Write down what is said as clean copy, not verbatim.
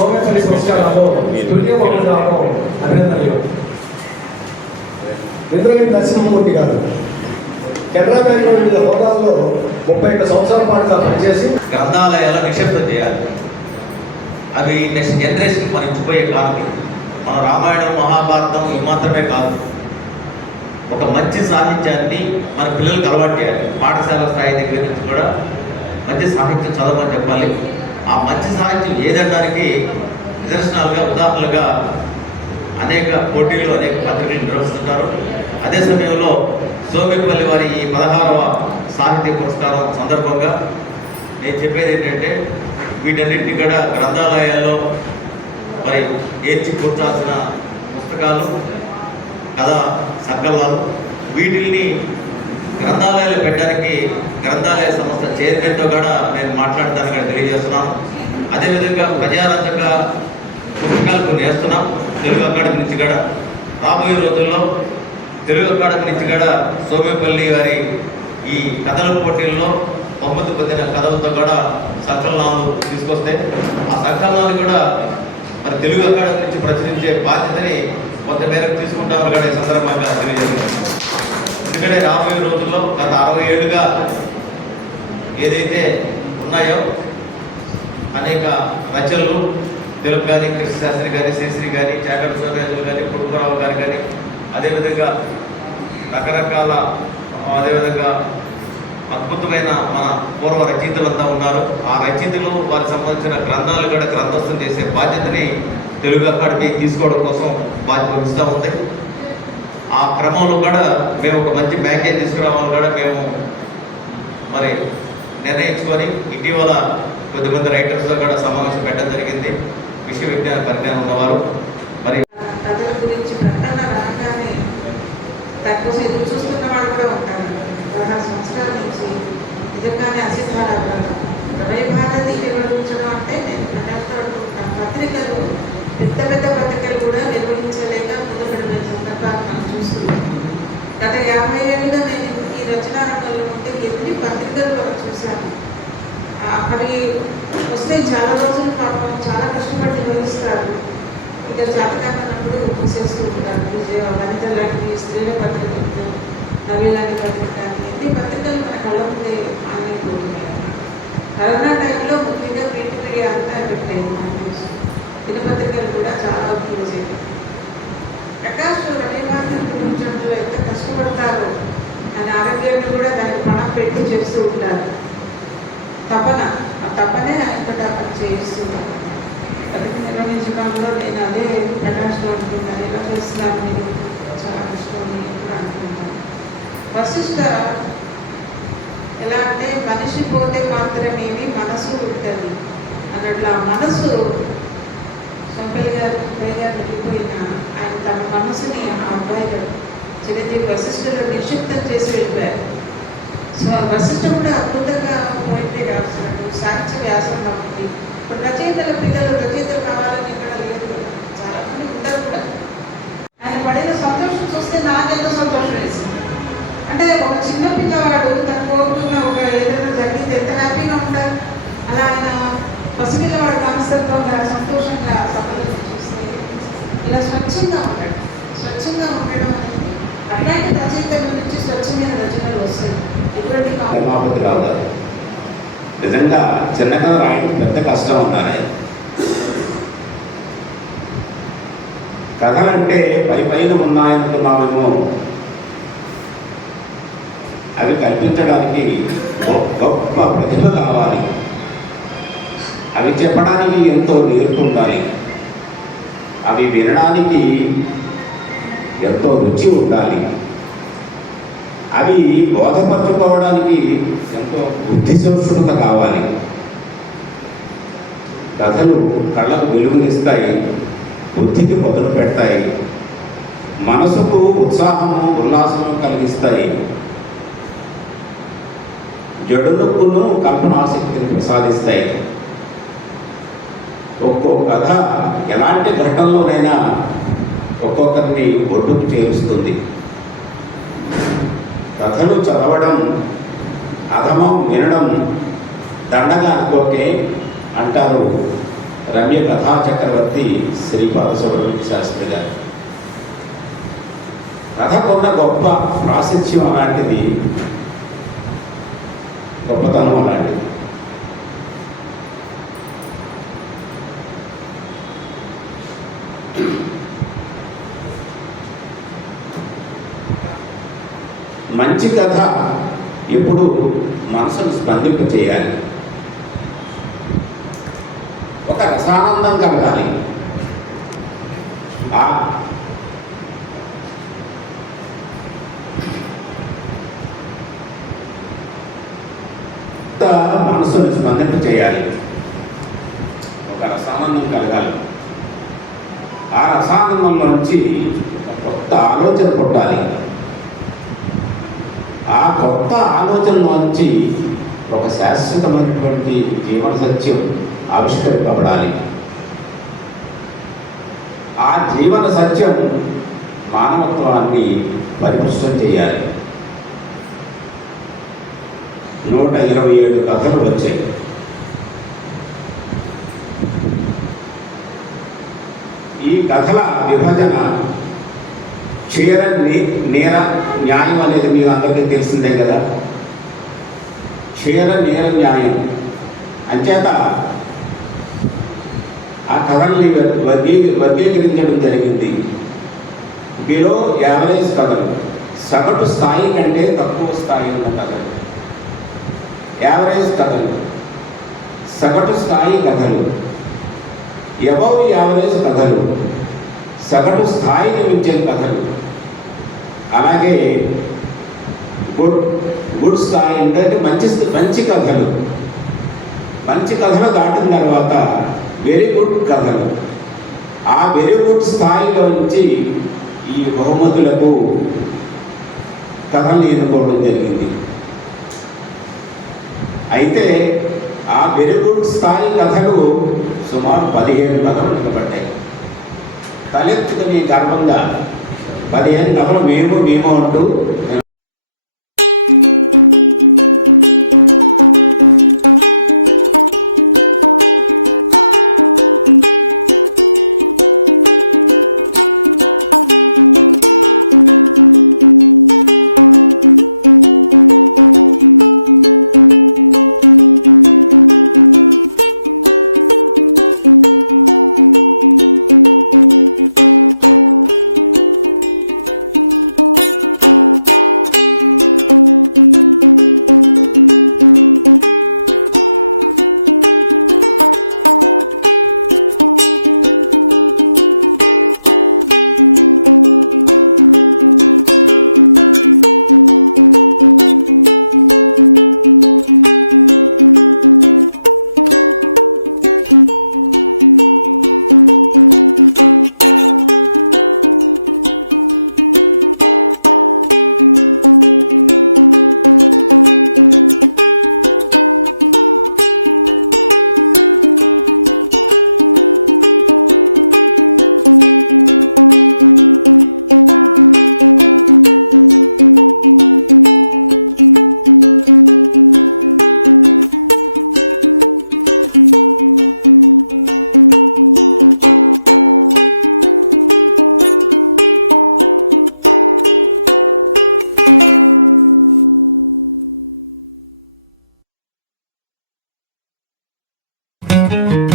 సోమేపల్లి పురస్కారాల్లో తృతీయ బహుమతి రావడం అభినందనీయం. ఇంద్రగిరి నరసింహమూర్తి గారు కెనరా బ్యాంకులో వివిధ హోదాల్లో 31 సంవత్సరాల పాటుగా పనిచేసి గ్రంథాలయాల్లో నిక్షిప్తం చేయాలి. అవి నెక్స్ట్ జనరేషన్ మనం ఇచ్చిపోయే కానుకలు. మన రామాయణం మహాభారతం ఇవి మాత్రమే కాదు, ఒక మంచి సాహిత్యాన్ని మన పిల్లలకు అలవాటు చేయాలి. పాఠశాల స్థాయి దగ్గర నుంచి కూడా మంచి సాహిత్యం చదవమని చెప్పాలి. ఆ మంచి సాహిత్యం ఏదనడానికి నిదర్శనాలుగా ఉదాహరణలుగా అనేక పోటీలు అనేక పత్రికలు నిర్వహిస్తుంటారు. అదే సమయంలో సోమేపల్లి వారి ఈ 16వ సాహిత్య పురస్కారం సందర్భంగా నేను చెప్పేది ఏంటంటే వీటన్నింటినీ కూడా గ్రంథాలయాల్లో మరి ఏర్చి కూర్చాల్సిన పుస్తకాలు, కథ సంకలనాలు వీటిల్ని గ్రంథాలయాలు పెట్టడానికి గ్రంథాలయ సంస్థ చైర్మన్తో కూడా నేను మాట్లాడతాను కూడా తెలియజేస్తున్నాను. అదేవిధంగా ప్రజారంజక పుస్తకాలు కొన్ని వేస్తున్నాం తెలుగు అకాడమీ నుంచి కూడా. రాబోయే రోజుల్లో తెలుగు అకాడమీ నుంచి కూడా సోమేపల్లి వారి ఈ కథల పోటీల్లో బహుమతి పొందిన కథలతో కూడా సంకలనాలు తీసుకొస్తే ఆ సంకలనాలు కూడా మరి తెలుగు అకాడమీ నుంచి ప్రచురించే బాధ్యతని కొంత మేరకు తీసుకుంటామని కూడా ఈ సందర్భంగా తెలియజేస్తున్నాం. ఎందుకంటే రాబోయే రోజుల్లో గత 60 ఏళ్ళుగా ఏదైతే ఉన్నాయో అనేక రచనలు తెలుగు కానీ కృష్ణశాస్త్రి కానీ శ్రీశ్రీ కానీ చాగంటి సోమయాజులు కానీ కుటుంబరావు గారు కానీ అదేవిధంగా రకరకాల అదేవిధంగా అద్భుతమైన మన పూర్వ రచయితలంతా ఉన్నారు. ఆ రచయితలు వారికి సంబంధించిన గ్రంథాలు కూడా గ్రంథస్థం చేసే బాధ్యతని తెలుగు అకాడమీ తీసుకోవడం కోసం బాధ్యత వహిస్తూ ఉంది. ఆ క్రమంలో కూడా మేము ఒక మంచి బ్యాంకేజ్ తీసుకురావాలని కూడా మేము మరి నిర్ణయించుకొని ఇటీవల కొద్దిమంది రైటర్స్తో కూడా సమావేశం పెట్టడం జరిగింది. విశ్వ విజ్ఞాన పరిజ్ఞానం ఉన్నవారు మరి కథల గురించి ప్రకటన రాగానే దానికోసం ఎదురు చూస్తున్న వాడు కూడా ఉంటారు. 16 సంవత్సరాల నుంచి నిజంగానే అసిద్ధారాలు రమయ భారతి నిర్వహించడం అంటే నేను ప్రజలతో అడుగుతున్నాను. పత్రికలు పెద్ద పెద్ద పత్రికలు కూడా నిర్వహించలేక ముందుపెట్టిన సందర్భాలు మనం చూస్తున్నాం. గత 50 ఏళ్ళుగా నేను ఈ రచనా రంగంలో ఉంటే ఎన్ని పత్రికలు వరకు చూశాను. అవి వస్తే చాలా రోజులు పాపం చాలా కష్టపడి నిర్వహిస్తారు. ఇంకా జాతకాన్నప్పుడు మూసేస్తూ ఉంటారు. విజయ వనిత లాంటి స్త్రీల పత్రికలు, నవీ లాంటి పత్రిక కానీ ఎన్ని పత్రికలు మన కళ్ళ ముందే ఆగిపోతున్నాయి. కరోనా టైంలో ముఖ్యంగా ప్రింట్ మీడియా అంతా పెట్టేది మన న్యూస్. దిన పత్రికలు కూడా చాలా క్లోజ్ అయ్యాయి. ప్రకాష్ రవివారిని నిర్వహించడంలో ఎంత కష్టపడతారో ఆయన ఆరోగ్యాన్ని కూడా దానికి పణం పెట్టి చేస్తూ ఉంటారు. తపన ఆ తపనే అంతటా పని చేయిస్తున్నారు. పత్రిక నిర్వహించడంలో నేను అదే ప్రకాష్లో అనుకున్నాను. ఎలా చేస్తున్నారు మీరు, చాలా కష్టం నేను కూడా అనుకుంటున్నాను. వశిష్ఠ ఎలా అంటే మనిషి పోతే మాత్రమేమి మనసు ఉంటుంది అన్నట్లు ఆ మనసు సోమపల్లి గారు వెళ్ళిపోయిన ఆయన తన మనసుని ఆ అబ్బాయి గారు చిరంజీవి వశిష్ఠలో నిక్షిప్తం చేసి వెళ్ళిపోయారు. సో వశిష్ఠ కూడా అద్భుతంగా పోయింటే రాస్తున్నట్టు సాహిత్య వ్యాసం కాబట్టి ఇప్పుడు రచయితల పిల్లలు రచయితలు కావాలని ఇక్కడ లేదు కదా, చాలా మంది ఉంటారు కూడా. ఆయన పడిన సంతోషం చూస్తే నాకెంతో సంతోషం వేసింది. అంటే ఒక చిన్న పిల్లవాడు తను కోరుకున్న ఒక ఏదైనా జరిగితే ఎంత హ్యాపీగా ఉంటారు. అలా ఆయన పసిపిల్లవాడు మనస్తత్వంగా సంతోషంగా సంతోషం చూస్తే ఇలా స్వచ్ఛంగా ఉండడం అనేది అట్లాంటి రచయితల నుంచి స్వచ్ఛమైన రచనలు వస్తాయి. ఎటువంటి రావు గారు నిజంగా చిన్నగా రాయడం పెద్ద కష్టం అన్నారు. కథలంటే పైన ఉన్నాయనుకున్నామేమో, అవి కల్పించడానికి గొప్ప ప్రతిభ కావాలి. అవి చెప్పడానికి ఎంతో నేర్పు ఉండాలి. అవి వినడానికి ఎంతో రుచి ఉండాలి. అవి బోధపరచుకోవడానికి ఎంతో బుద్ధిశూక్షత కావాలి. కథలు కళ్ళకు వెలుగునిస్తాయి, బుద్ధికి మొదలు పెడతాయి, మనసుకు ఉత్సాహము ఉల్లాసము కలిగిస్తాయి, జడునొప్పును కల్పనాశక్తిని ప్రసాదిస్తాయి. ఒక్కో కథ ఎలాంటి ఘట్టంలోనైనా ఒక్కొక్కరిని ఒడ్డుకు చేరుస్తుంది. కథలు చదవడం అధమం వినడం దండగా అనుకోకే అంటారు రమ్య కథా చక్రవర్తి శ్రీపాద సుబ్రహ్మణ్య శాస్త్రి గారు. కథకున్న గొప్ప ప్రాశస్త్యం అలాంటిది, గొప్పతనం అలాంటిది. మంచి కథ ఎప్పుడు మనసును స్పందింపచేయాలి, ఒక రసానందం కలగాలి. మనసును స్పందింపచేయాలి, ఒక రసానందం కలగాలి. ఆ రసానందంలోంచి ఒక కొత్త ఆలోచన పుట్టాలి. ఆ కొత్త ఆలోచనలోంచి ఒక శాశ్వతమైనటువంటి జీవన సత్యం ఆవిష్కరింపబడాలి. ఆ జీవన సత్యం మానవత్వాన్ని పరిపుష్టం చేయాలి. 127 కథలు వచ్చాయి. ఈ కథల విభజన క్షీర నేర న్యాయం అనేది మీకు అందరికీ తెలిసిందే కదా. క్షీర నేర న్యాయం అంచేత ఆ కథల్ని వర్గీకరించడం జరిగింది. బిలో యావరేజ్ కథలు, సగటు స్థాయి కంటే తక్కువ స్థాయి ఉన్న కథలు. యావరేజ్ కథలు, సగటు స్థాయి కథలు, అబవ్ యావరేజ్ కథలు, సగటు స్థాయిని మించే కథలు. అలాగే గుడ్ స్థాయి అంటే మంచి కథలు. మంచి కథలు దాటిన తర్వాత వెరీ గుడ్ కథలు. ఆ వెరీ గుడ్ స్థాయిలో నుంచి ఈ బహుమతులకు కథల్ని ఎన్నుకోవడం జరిగింది. అయితే ఆ వెరీ గుడ్ స్థాయి కథలు సుమారు 17 కథలు నిలబడ్డాయి. తలెత్తుకుని గర్వంగా 15 కథలు మేము అంటూ Thank you.